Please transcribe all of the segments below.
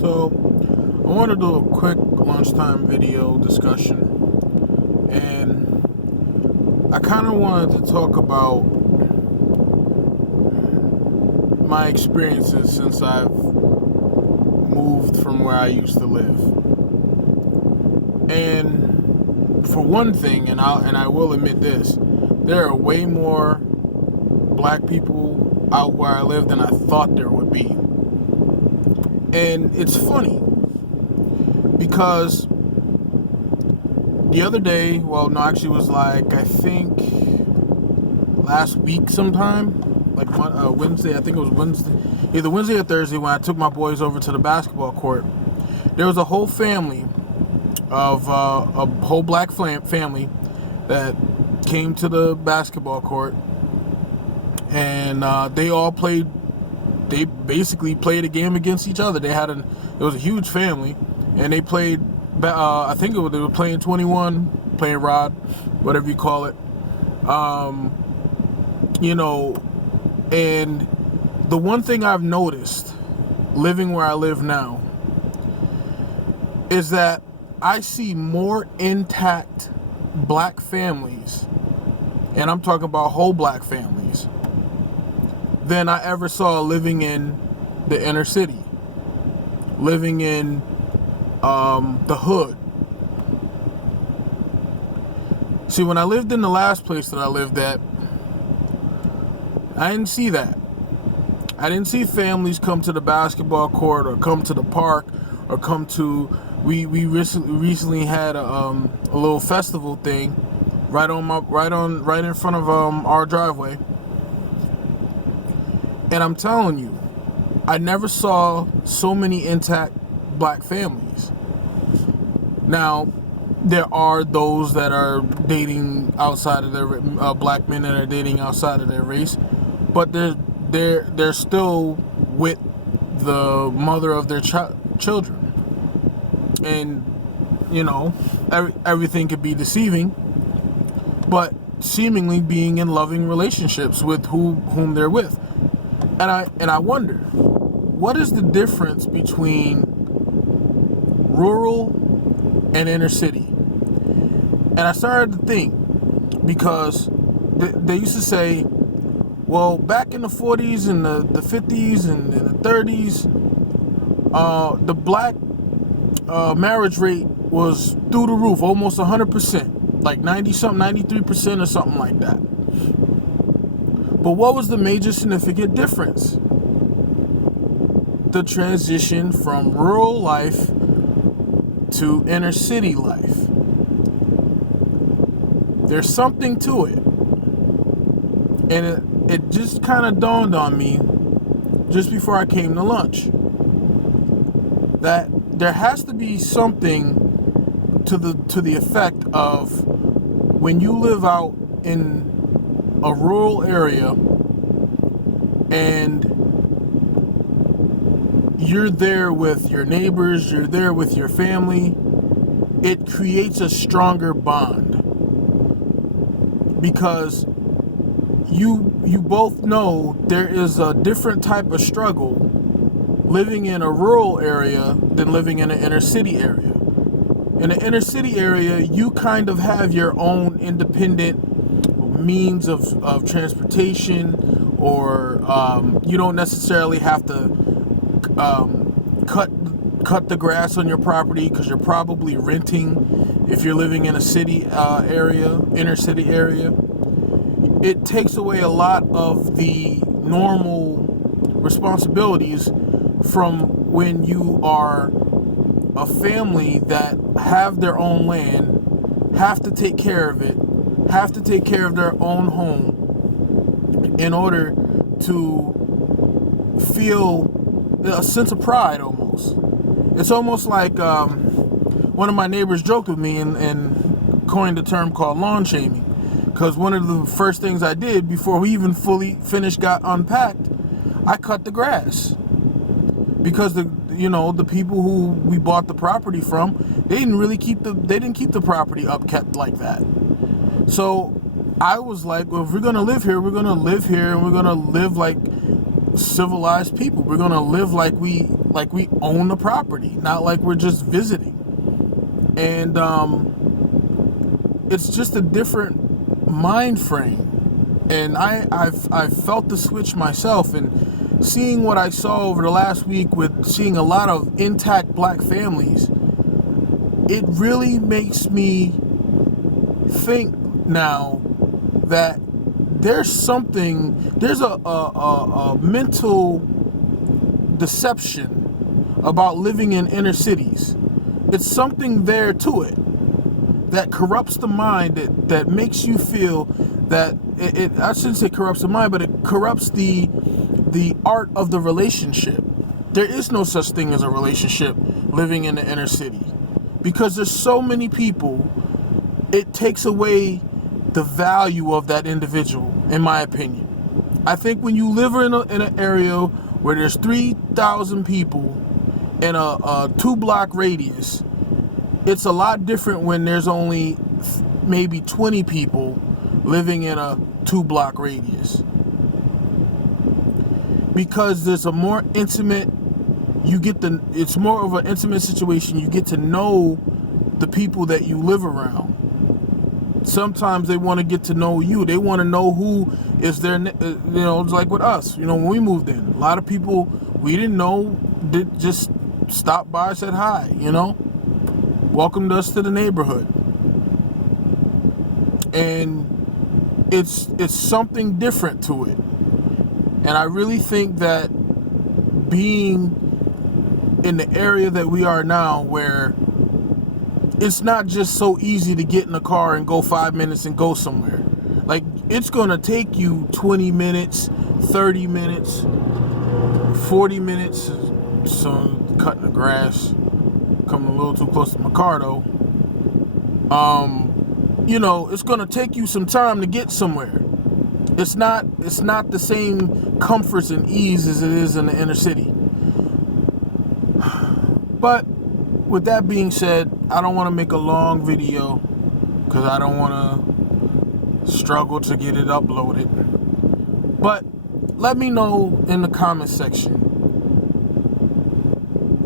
So, I want to do a quick lunchtime video discussion, and I kind of wanted to talk about my experiences since I've moved from where I used to live. And for one thing, and I will admit this, there are way more black people out where I live than I thought there would be. And it's funny because the other day, it was like, I think last week sometime, like Wednesday, I think it was Wednesday, either Wednesday or Thursday, when I took my boys over to the basketball court. There was a whole family of a whole black family that came to the basketball court, and they basically played a game against each other. It was a huge family, and they played, I think they were playing 21, playing Rod, whatever you call it. And the one thing I've noticed living where I live now is that I see more intact black families, and I'm talking about whole black families, than I ever saw living in the inner city, living in the hood. See, when I lived in the last place that I lived at, I didn't see that. I didn't see families come to the basketball court or come to the park or come to. We recently had a little festival thing right in front of our driveway. And I'm telling you, I never saw so many intact black families. Now, there are those that are dating outside of their black men that are dating outside of their race, but they're still with the mother of their children, and everything could be deceiving, but seemingly being in loving relationships with whom they're with. And I wonder, what is the difference between rural and inner city? And I started to think, because they used to say, well, back in the 40s and the 50s and the 30s, the black marriage rate was through the roof, almost 100%, like 93% or something like that. But what was the major significant difference? The transition from rural life to inner city life. There's something to it. And it just kind of dawned on me just before I came to lunch that there has to be something to the effect of, when you live out in a rural area and you're there with your neighbors, you're there with your family, it creates a stronger bond, because you both know there is a different type of struggle living in a rural area than living in an inner city area. In an inner city area, you kind of have your own independent means of transportation, or you don't necessarily have to cut the grass on your property, because you're probably renting if you're living in a city inner city area. It takes away a lot of the normal responsibilities from when you are a family that have their own land, have to take care of it, have to take care of their own home in order to feel a sense of pride almost. It's almost like one of my neighbors joked with me and coined a term called lawn shaming, because one of the first things I did before we even fully got unpacked, I cut the grass, because the people who we bought the property from, they didn't keep the property upkept like that. So I was like, well, if we're gonna live here, we're gonna live here, and we're gonna live like civilized people. We're gonna live like we like we own the property, not like we're just visiting. And it's just a different mind frame. And I've felt the switch myself, and seeing what I saw over the last week with seeing a lot of intact black families, it really makes me think now that there's a mental deception about living in inner cities. It's something there to it that corrupts the mind, that makes you feel that I shouldn't say corrupts the mind, but it corrupts the art of the relationship. There is no such thing as a relationship living in the inner city, because there's so many people. It takes away the value of that individual, in my opinion. I think when you live in an area where there's 3,000 people in a 2-block radius, it's a lot different when there's only maybe 20 people living in a 2-block radius. Because there's a more intimate, it's more of an intimate situation. You get to know the people that you live around. Sometimes they want to get to know you. They want to know who is there. It's like with us. When we moved in, a lot of people we didn't know did just stop by, said hi. Welcomed us to the neighborhood, and it's something different to it. And I really think that being in the area that we are now, where it's not just so easy to get in a car and go 5 minutes and go somewhere. Like, it's going to take you 20 minutes, 30 minutes, 40 minutes. So, cutting the grass, coming a little too close to my car, though. It's going to take you some time to get somewhere. It's not the same comforts and ease as it is in the inner city. But with that being said, I don't want to make a long video because I don't want to struggle to get it uploaded. But let me know in the comment section,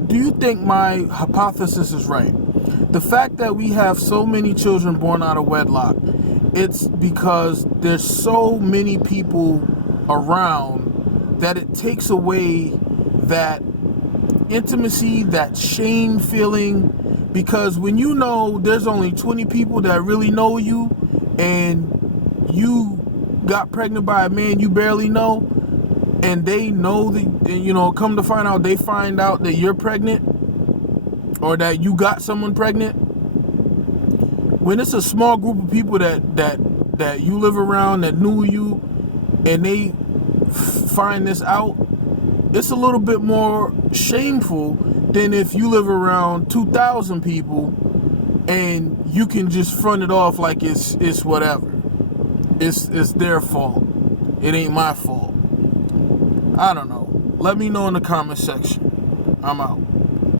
do you think my hypothesis is right? The fact that we have so many children born out of wedlock, it's because there's so many people around that it takes away that intimacy, that shame feeling. Because when there's only 20 people that really know you, and you got pregnant by a man you barely know, and they know that, come to find out, they find out that you're pregnant, or that you got someone pregnant. When it's a small group of people that you live around, that knew you, and they find this out, it's a little bit more shameful than if you live around 2,000 people and you can just front it off like it's whatever. It's their fault. It ain't my fault. I don't know. Let me know in the comment section. I'm out.